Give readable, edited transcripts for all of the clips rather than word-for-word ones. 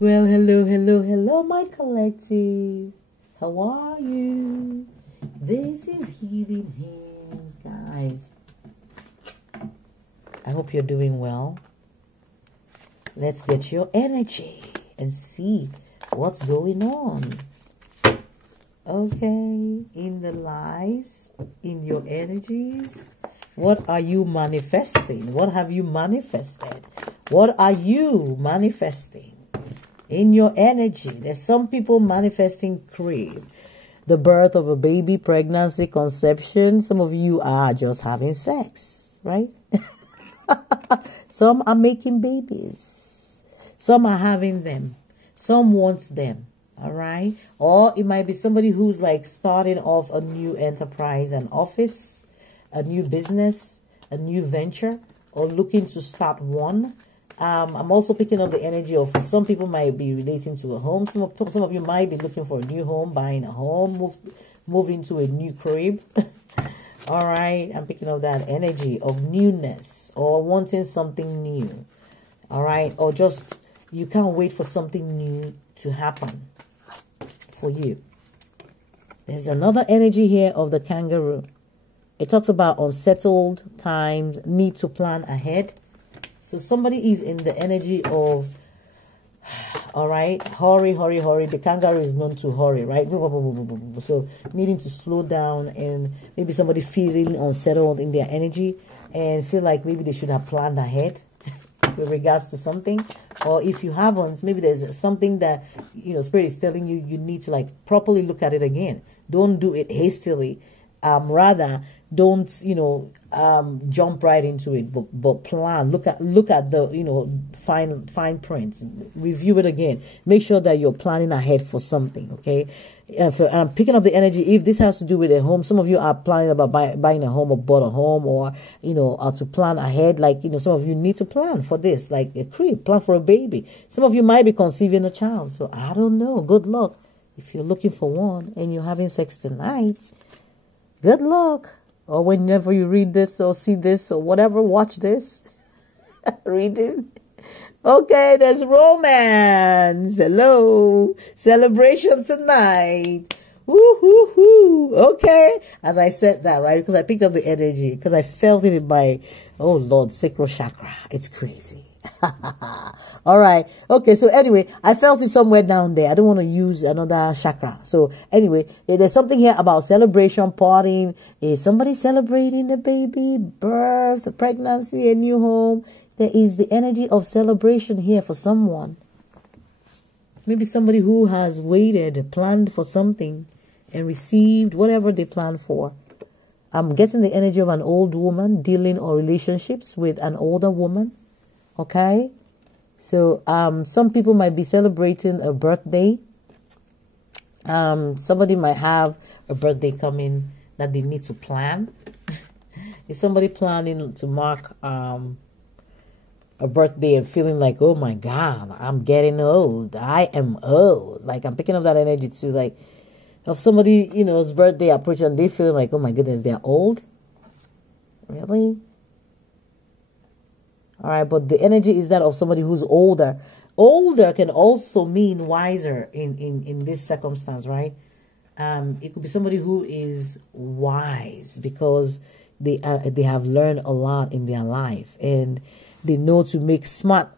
Well, hello, hello, hello, my collective. How are you? This is Healing Hands, guys. I hope you're doing well. Let's get your energy and see what's going on. Okay, in the lives, in your energies, what are you manifesting? What have you manifested? What are you manifesting? In your energy, there's some people manifesting crave, the birth of a baby, pregnancy, conception. Some of you are just having sex, right? Some are making babies. Some are having them. Some wants them, all right? Or it might be somebody who's like starting off a new enterprise, an office, a new business, a new venture, or looking to start one. I'm also picking up the energy of some people might be relating to a home. Some of you might be looking for a new home, buying a home, moving to a new crib. All right, I'm picking up that energy of newness or wanting something new. All right, or just you can't wait for something new to happen for you. There's another energy here of the kangaroo. It talks about unsettled times, need to plan ahead. So somebody is in the energy of, all right, hurry, hurry, hurry. The kangaroo is known to hurry, right? So needing to slow down, and maybe somebody feeling unsettled in their energy and feel like maybe they should have planned ahead with regards to something. Or if you haven't, maybe there's something that, Spirit is telling you, you need to like properly look at it again. Don't do it hastily. Rather, don't, jump right into it, but plan. Look at the, fine prints. Review it again. Make sure that you're planning ahead for something, okay? And I'm picking up the energy. If this has to do with a home, some of you are planning about buying a home or bought a home, or, to plan ahead. Like, some of you need to plan for this, like a crib, plan for a baby. Some of you might be conceiving a child. So I don't know. Good luck. If you're looking for one and you're having sex tonight, good luck. Or whenever you read this or see this or whatever, watch this. Read it. Okay, there's romance. Hello. Celebration tonight. Woo-hoo-hoo. Okay. As I said that, right? Because I picked up the energy. Because I felt it in my, oh Lord, sacral chakra. It's crazy. All right. Okay. So anyway, I felt it somewhere down there. I don't want to use another chakra. So anyway, there's something here about celebration, partying. Is somebody celebrating the baby, birth, pregnancy, a new home? There is the energy of celebration here for someone. Maybe somebody who has waited, planned for something and received whatever they planned for. I'm getting the energy of an old woman dealing or relationships with an older woman. Okay, so some people might be celebrating a birthday. Somebody might have a birthday coming that they need to plan. Is somebody planning to mark a birthday and feeling like, oh my God, I'm getting old. I am old. Like, I'm picking up that energy too. Like, if somebody, his birthday approaching and they feeling like, oh my goodness, they're old. Really? All right, but the energy is that of somebody who's older. Older can also mean wiser in this circumstance, right? It could be somebody who is wise because they have learned a lot in their life and they know to make smart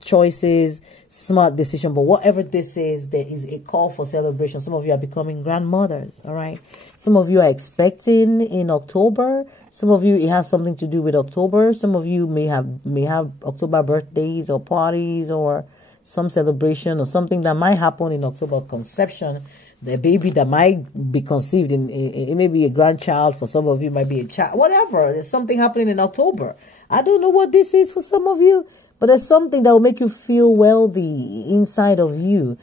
choices, smart decisions. But whatever this is, there is a call for celebration. Some of you are becoming grandmothers, all right? Some of you are expecting in October. Some of you, it has something to do with October. Some of you may have October birthdays or parties or some celebration or something that might happen in October. Conception, the baby that might be conceived it may be a grandchild. For some of you, might be a child. Whatever, there's something happening in October. I don't know what this is for some of you, but there's something that will make you feel wealthy inside of you.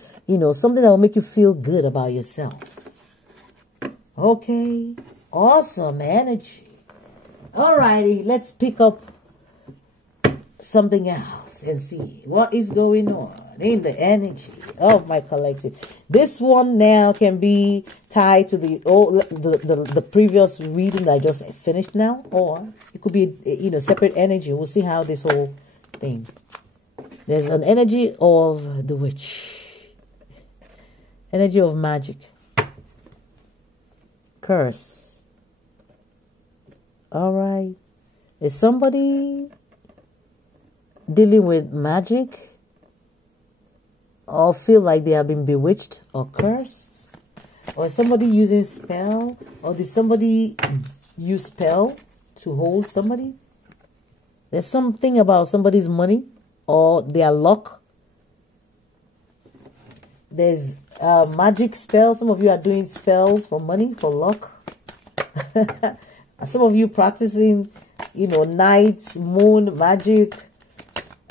Something that will make you feel good about yourself. Okay, awesome energy. Alrighty, let's pick up something else and see what is going on in the energy of my collective. This one now can be tied to the previous reading that I just finished now, or it could be separate energy. We'll see how this whole thing There's an energy of the witch. Energy of magic. Curse. All right. Is somebody dealing with magic? Or feel like they have been bewitched or cursed? Or is somebody using spell? Or did somebody use spell to hold somebody? There's something about somebody's money or their luck. There's magic spells. Some of you are doing spells for money, for luck. Some of you practicing, you know, night, moon, magic.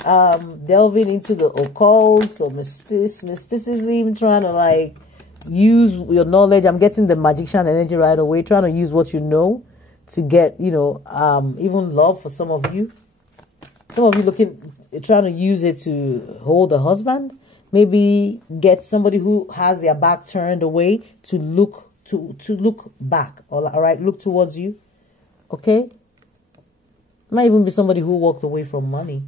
Delving into the occult or mysticism, trying to like use your knowledge. I'm getting the magician energy right away, trying to use what you know to get, you know, even love for some of you. Some of you trying to use it to hold a husband. Maybe get somebody who has their back turned away to look back. All right, look towards you. Okay. Might even be somebody who walked away from money.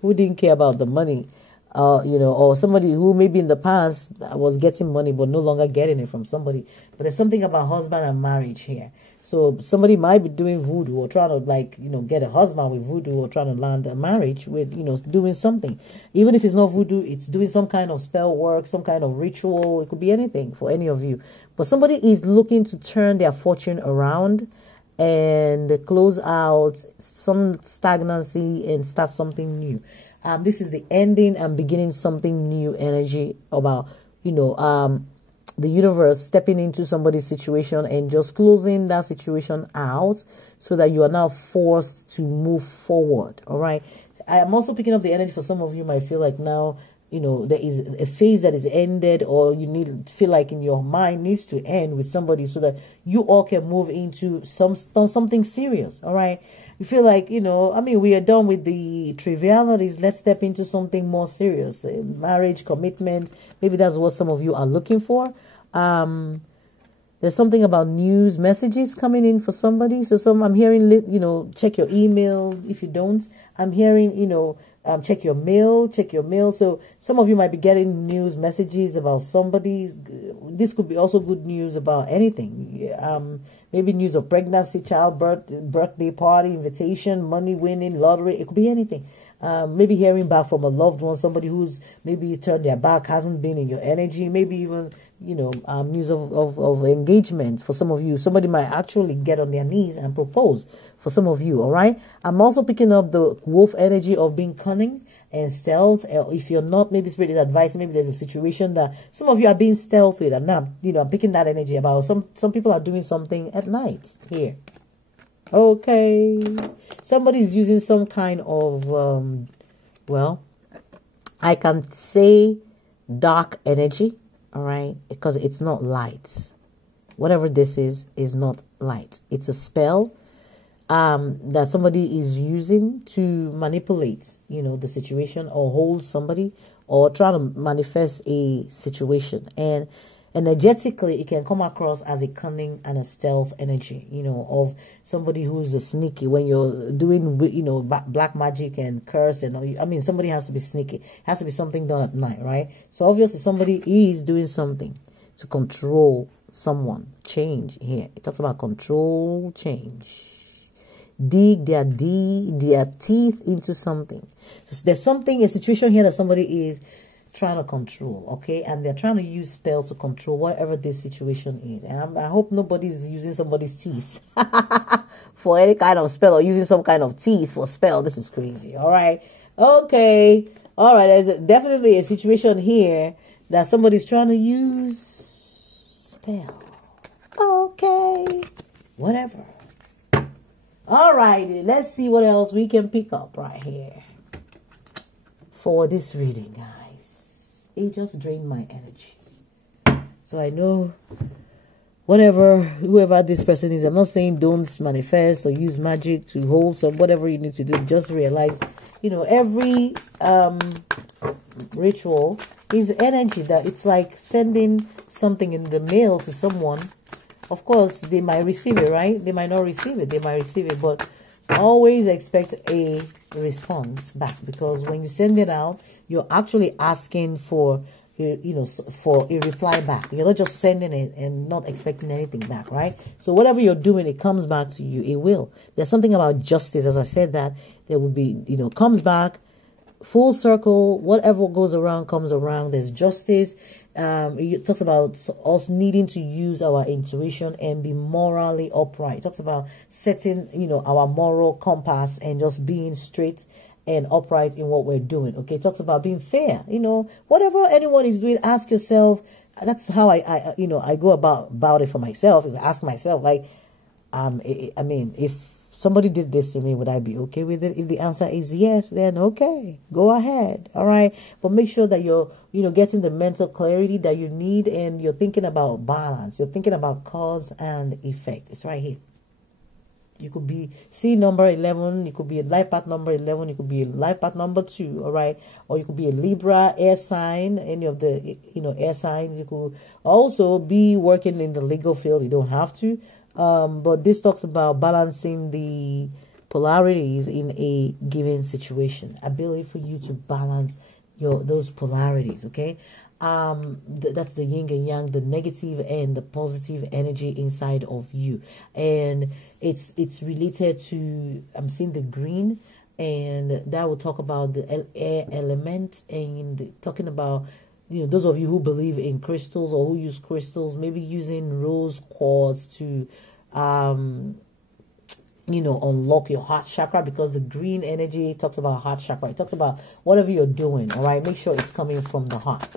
Who didn't care about the money, you know, or somebody who maybe in the past was getting money but no longer getting it from somebody. But there's something about husband and marriage here. So somebody might be doing voodoo or trying to, like, you know, get a husband with voodoo, or trying to land a marriage with, you know, doing something. Even if it's not voodoo, it's doing some kind of spell work, some kind of ritual. It could be anything for any of you. But somebody is looking to turn their fortune around and close out some stagnancy and start something new. This is the ending and beginning something new energy about, you know, the universe stepping into somebody's situation and just closing that situation out so that you are now forced to move forward. All right. I am also picking up the energy for some of you might feel like now, you know, there is a phase that is ended, or you feel like in your mind needs to end with somebody so that you all can move into something serious. All right. You feel like, you know, I mean, we are done with the trivialities. Let's step into something more serious. Marriage, commitment. Maybe that's what some of you are looking for. There's something about news messages coming in for somebody. So I'm hearing, you know, check your email. If you don't, I'm hearing, you know, check your mail. So some of you might be getting news messages about somebody. This could be also good news about anything. Maybe news of pregnancy, childbirth, birthday party, invitation, money winning, lottery. It could be anything. Maybe hearing back from a loved one, somebody who's maybe turned their back, hasn't been in your energy. Maybe even, you know, news of engagement for some of you. Somebody might actually get on their knees and propose for some of you. All right. I'm also picking up the wolf energy of being cunning and stealth. If you're not, maybe spirit is advising, maybe there's a situation that some of you are being stealth with, and now, you know, I'm picking that energy about some people are doing something at night here. Okay. Somebody's using some kind of, well, I can say dark energy, all right, because it's not light. Whatever this is not light. It's a spell that somebody is using to manipulate, you know, the situation, or hold somebody, or try to manifest a situation. And energetically, it can come across as a cunning and a stealth energy, you know, of somebody who's a sneaky. When you're doing, you know, black magic and curse and all, I mean, somebody has to be sneaky. It has to be something done at night, right? So obviously somebody is doing something to control someone. Change here. It talks about control, change. Dig their teeth into something. So there's a situation here that somebody is trying to control, okay, and they're trying to use spell to control whatever this situation is. And I hope nobody's using somebody's teeth for any kind of spell, or using some kind of teeth for spell. This is crazy. All right, okay, all right. There's definitely a situation here that somebody's trying to use spell. Okay, whatever. All righty, let's see what else we can pick up right here for this reading, guys. It just drained my energy. So I know whoever this person is, I'm not saying don't manifest or use magic to hold some, whatever you need to do. Just realize, you know, every ritual is energy. That it's like sending something in the mail to someone. Of course, they might receive it, right? They might not receive it. They might receive it, but always expect a response back, because when you send it out, you're actually asking for, you know, for a reply back. You're not just sending it and not expecting anything back, right? So whatever you're doing, it comes back to you. It will. There's something about justice, as I said, that there will be, you know, comes back full circle. Whatever goes around comes around. There's justice. It talks about us needing to use our intuition and be morally upright. It talks about setting, you know, our moral compass and just being straight and upright in what we're doing. Okay, it talks about being fair. You know, whatever anyone is doing, ask yourself. That's how I you know, I go about it for myself, is ask myself, like, I mean, if somebody did this to me, would I be okay with it? If the answer is yes, then okay, go ahead. All right. But make sure that you're, you know, getting the mental clarity that you need, and you're thinking about balance. You're thinking about cause and effect. It's right here. You could be C number 11. You could be a life path number 11. You could be a life path number 2. All right. Or you could be a Libra, air sign, any of the, you know, air signs. You could also be working in the legal field. You don't have to. But this talks about balancing the polarities in a given situation. Ability for you to balance those polarities. Okay. That's the yin and yang, the negative and the positive energy inside of you. And it's related to, I'm seeing the green, and that will talk about the air element, and talking about, you know, those of you who believe in crystals or who use crystals, maybe using rose quartz to you know, unlock your heart chakra, because the green energy talks about heart chakra. It talks about whatever you're doing. All right, make sure it's coming from the heart.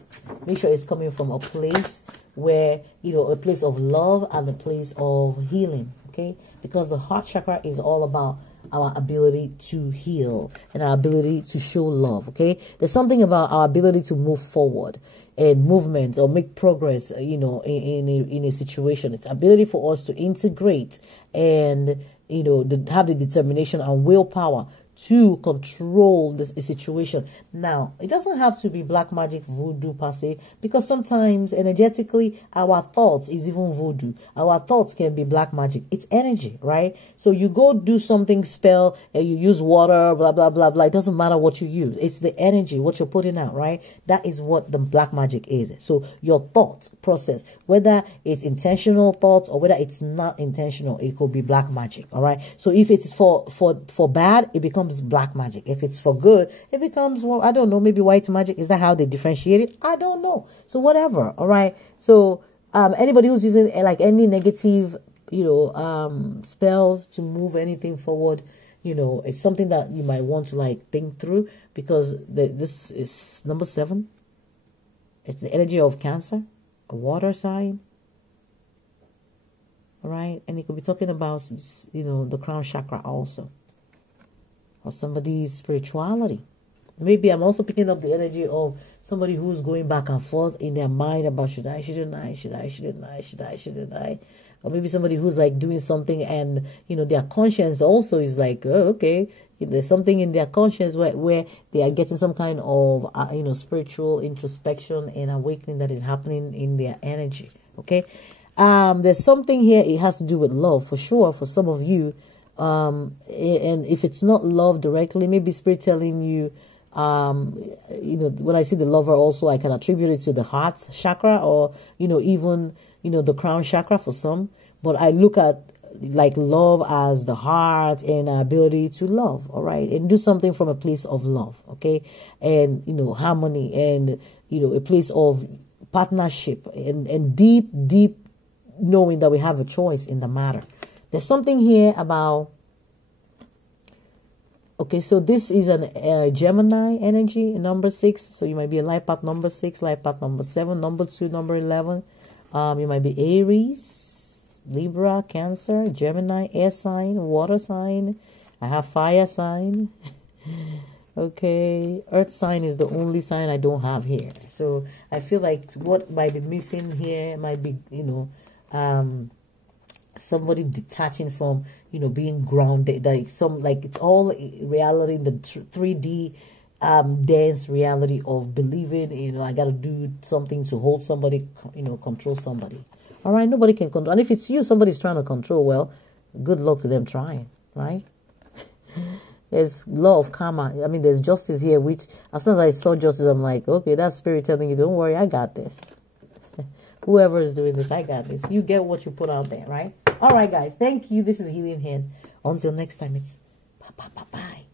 Make sure it's coming from a place where, you know, a place of love and a place of healing. Okay, because the heart chakra is all about our ability to heal and our ability to show love. Okay, there's something about our ability to move forward and movement or make progress, you know, in a situation. It's ability for us to integrate and, you know, have the determination and willpower to control this situation. Now, it doesn't have to be black magic, voodoo per se, because sometimes energetically our thoughts is even voodoo. Our thoughts can be black magic. It's energy, right? So you go do something, spell, and you use water, blah blah blah blah. It doesn't matter what you use. It's the energy, what you're putting out, right? That is what the black magic is. So your thoughts process, whether it's intentional thoughts or whether it's not intentional, it could be black magic. All right. So if it's for bad, it becomes black magic. If it's for good, it becomes, well, I don't know, maybe white magic. Is that how they differentiate it? I don't know. So whatever. All right. So anybody who's using like any negative, you know, spells to move anything forward, you know, it's something that you might want to like think through, because this is number 7. It's the energy of Cancer, a water sign. All right. And it could be talking about, you know, the crown chakra also, or somebody's spirituality. Maybe I'm also picking up the energy of somebody who's going back and forth in their mind about should I, shouldn't I, should I, shouldn't I, should I, shouldn't I. Or maybe somebody who's like doing something and, you know, their conscience also is like, oh, okay, there's something in their conscience where they are getting some kind of, you know, spiritual introspection and awakening that is happening in their energy. Okay. There's something here. It has to do with love for sure for some of you. And if it's not love directly, maybe spirit telling you, you know, when I see the lover also, I can attribute it to the heart chakra, or, you know, even, you know, the crown chakra for some. But I look at like love as the heart and ability to love. All right. And do something from a place of love. Okay. And, you know, harmony and, you know, a place of partnership and deep knowing that we have a choice in the matter. There's something here about, okay, so this is a Gemini energy, number 6. So you might be a life path number 6, life path number 7, number 2, number 11. You might be Aries, Libra, Cancer, Gemini, air sign, water sign. I have fire sign. Okay, earth sign is the only sign I don't have here. So I feel like what might be missing here might be, you know, somebody detaching from, you know, being grounded, like it's all reality, the 3D dense reality of believing, you know, I got to do something to hold somebody, you know, control somebody. All right, nobody can control. And if it's you, somebody's trying to control, well, good luck to them trying, right? There's law of karma. I mean, there's justice here, which as soon as I saw justice, I'm like, okay, that's spirit telling you, don't worry, I got this. Whoever is doing this, I got this. You get what you put out there, right? All right, guys. Thank you. This is Healing Hand. Until next time, it's bye.